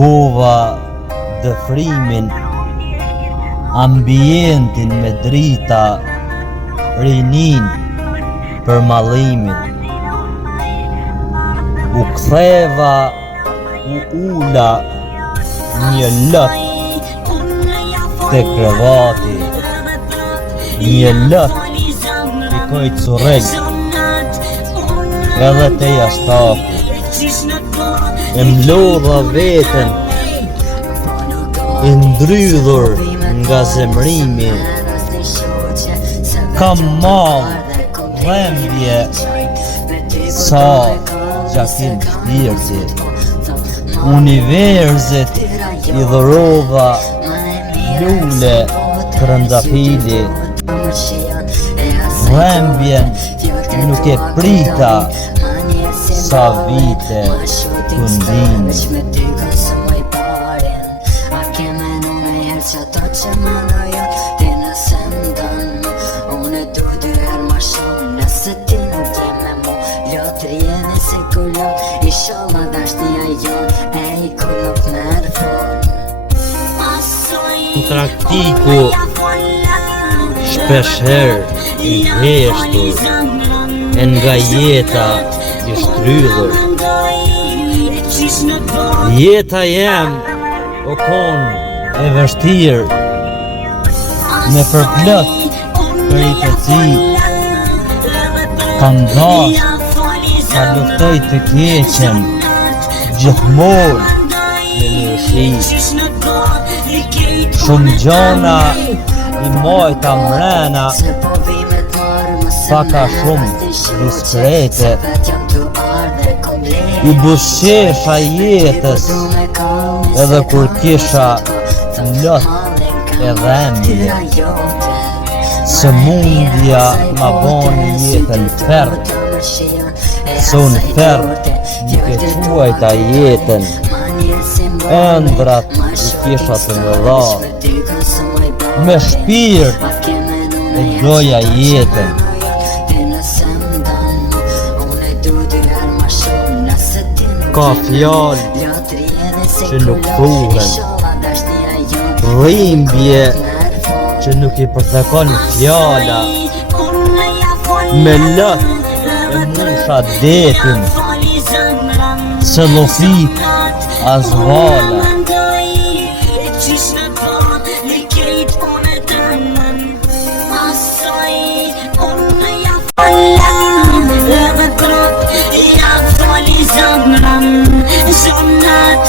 Kërkova dëfrimin, ambientin me drita, rinin për mallimin. U ktheva, u ula një lët te krevati, një lët pikoj curreg, edhe te jastaku. E mlodha veten, i ndrydhur nga zemrimi, kam mall dhembje, sa gjakim shpirti. Universit i dhurova lule trëndafili, dhembjen nuk e prita, sa vite këndimi. Praktiku shpeshher i heshtur, e nga jeta i shtrydhur. Jeta jem o kon e vështirë, me përplot peripeci, kam dash ta luftoj të keqen, gjithmonë me mirësi. Shumë gjona i mojta mrena, paka shumë diskrete, i busqesha jetës, edhe kur kisha lot e dhembje. Sëmundja ma boni jetën ferë, se unë ferë nuk e quajta jetën, ëndrat i kisha të mëdha, me shpirt e doja jetën. Ka fjallë që nuk thuhen, dhimbje që nuk i përthekon fjalla, me lët e musha detin, se lofit as vala. Zonat